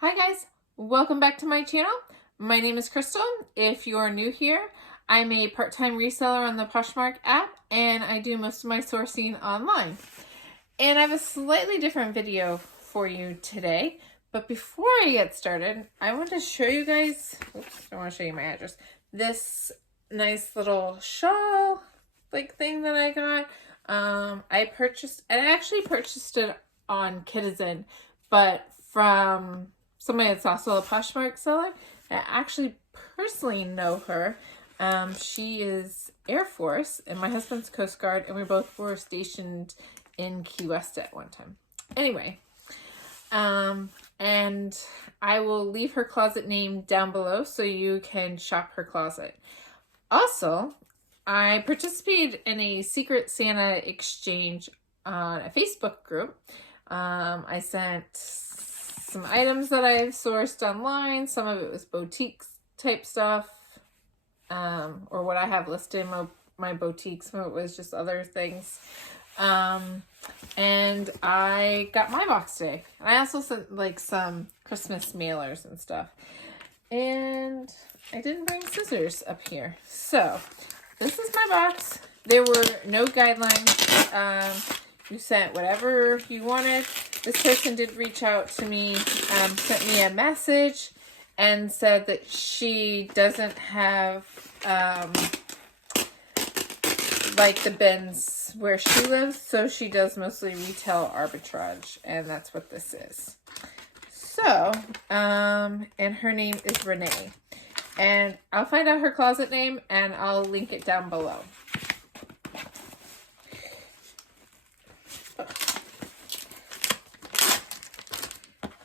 Hi guys, welcome back to my channel. My name is Crystal. If you are new here, I'm a part-time reseller on the Poshmark app and I do most of my sourcing online. And I have a slightly different video for you today. But before I get started, I want to show you guys, I want to show you my address, this nice little shawl thing that I got. I actually purchased it on Kidizen, but from somebody that's also a Poshmark seller. I actually personally know her. She is Air Force and my husband's Coast Guard, and we both were stationed in Key West at one time. Anyway, and I will leave her closet name down below so you can shop her closet. Also, I participated in a Secret Santa exchange on a Facebook group. I sent some items that I've sourced online. Some of it was boutique type stuff, or what I have listed in my boutique. Some of it was just other things. And I got my box today. And I also sent some Christmas mailers and stuff. And I didn't bring scissors up here. So this is my box. There were no guidelines. You sent whatever you wanted. This person did reach out to me, sent me a message and said that she doesn't have the bins where she lives, so she does mostly retail arbitrage, and that's what this is. So, and her name is Renee, and I'll find out her closet name and I'll link it down below.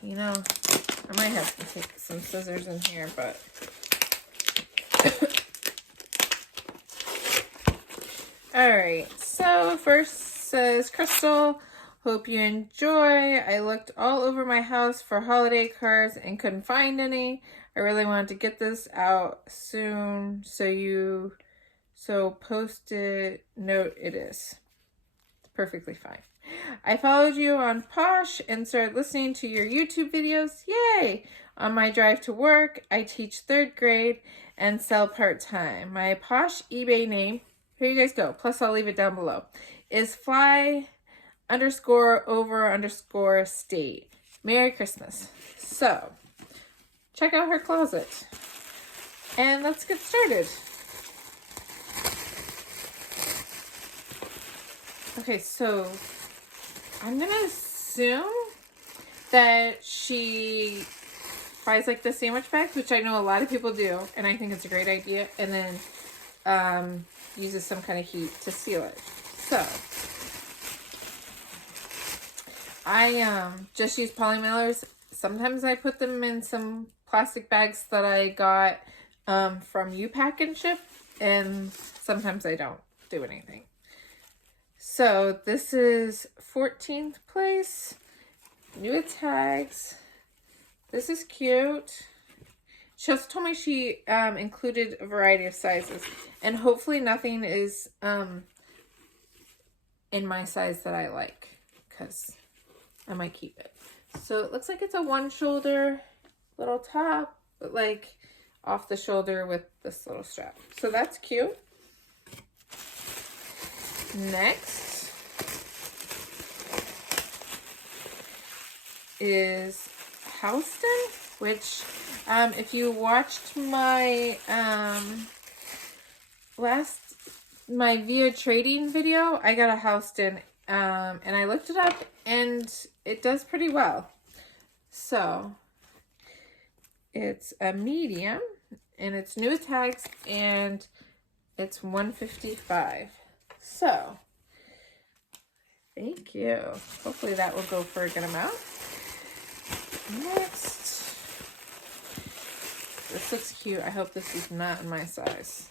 You know, I might have to take some scissors in here, but alright, so first says, Crystal, hope you enjoy. I looked all over my house for holiday cards and couldn't find any. I really wanted to get this out soon, so post-it note it is. It's perfectly fine. I followed you on Posh and started listening to your YouTube videos. Yay! On my drive to work, I teach 3rd grade and sell part-time. My Posh eBay name, here you guys go, plus I'll leave it down below, is fly_over_state. Merry Christmas. So, check out her closet. And let's get started. Okay, so I'm gonna assume that she buys the sandwich bags, which I know a lot of people do, and I think it's a great idea, and then uses some kind of heat to seal it. So I just use poly mailers. Sometimes I put them in some plastic bags that I got from U-Pack and Ship, and sometimes I don't do anything. So this is 14th place, new tags. This is cute. She also told me she included a variety of sizes, and hopefully nothing is in my size that I like, because I might keep it. So it looks like it's a one shoulder little top, but off the shoulder with this little strap. So that's cute. Next is Houston, which if you watched my my via trading video, I got a Houston and I looked it up and it does pretty well. So it's a medium and it's new tags and it's $155. So, thank you. Hopefully that will go for a good amount. Next, this looks cute. I hope this is not in my size.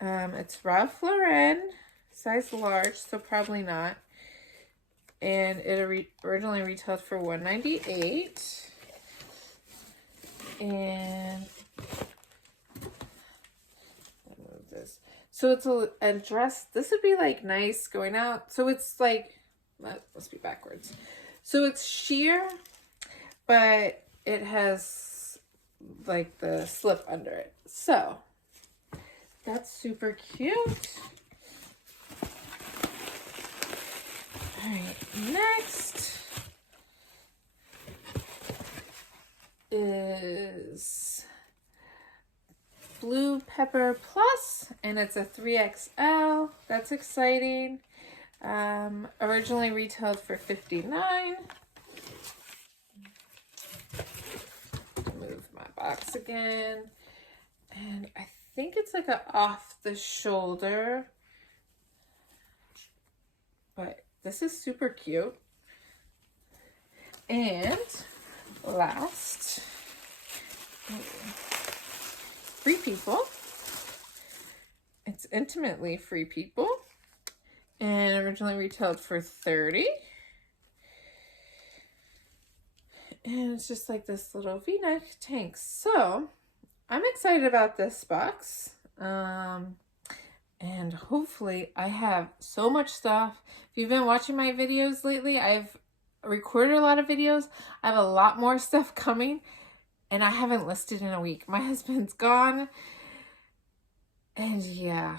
It's Ralph Lauren, size large, so probably not. And it originally retailed for $198. And so it's a dress. This would be nice going out. So it's that must be backwards. So it's sheer, but it has like the slip under it. So that's super cute. All right, next is Blue Pepper Plus, and it's a 3XL. That's exciting. Originally retailed for $59. Move my box again. And I think it's like a off the shoulder, but this is super cute. And last, Free People. It's Intimately Free People, and originally retailed for $30. And it's just like this little V-neck tank. So I'm excited about this box. And hopefully I have so much stuff. If you've been watching my videos lately, I've recorded a lot of videos. I have a lot more stuff coming, and I haven't listed in a week. My husband's gone. And yeah.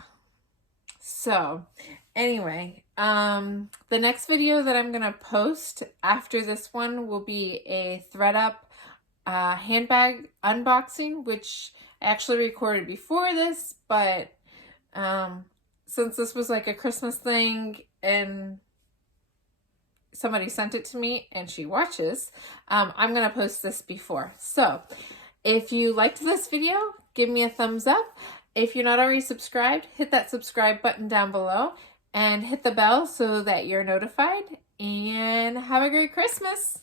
So anyway, the next video that I'm gonna post after this one will be a ThredUp handbag unboxing, which I actually recorded before this, but since this was like a Christmas thing and somebody sent it to me and she watches, I'm gonna post this before. So if you liked this video, give me a thumbs up. If you're not already subscribed, hit that subscribe button down below and hit the bell so that you're notified, and have a great Christmas.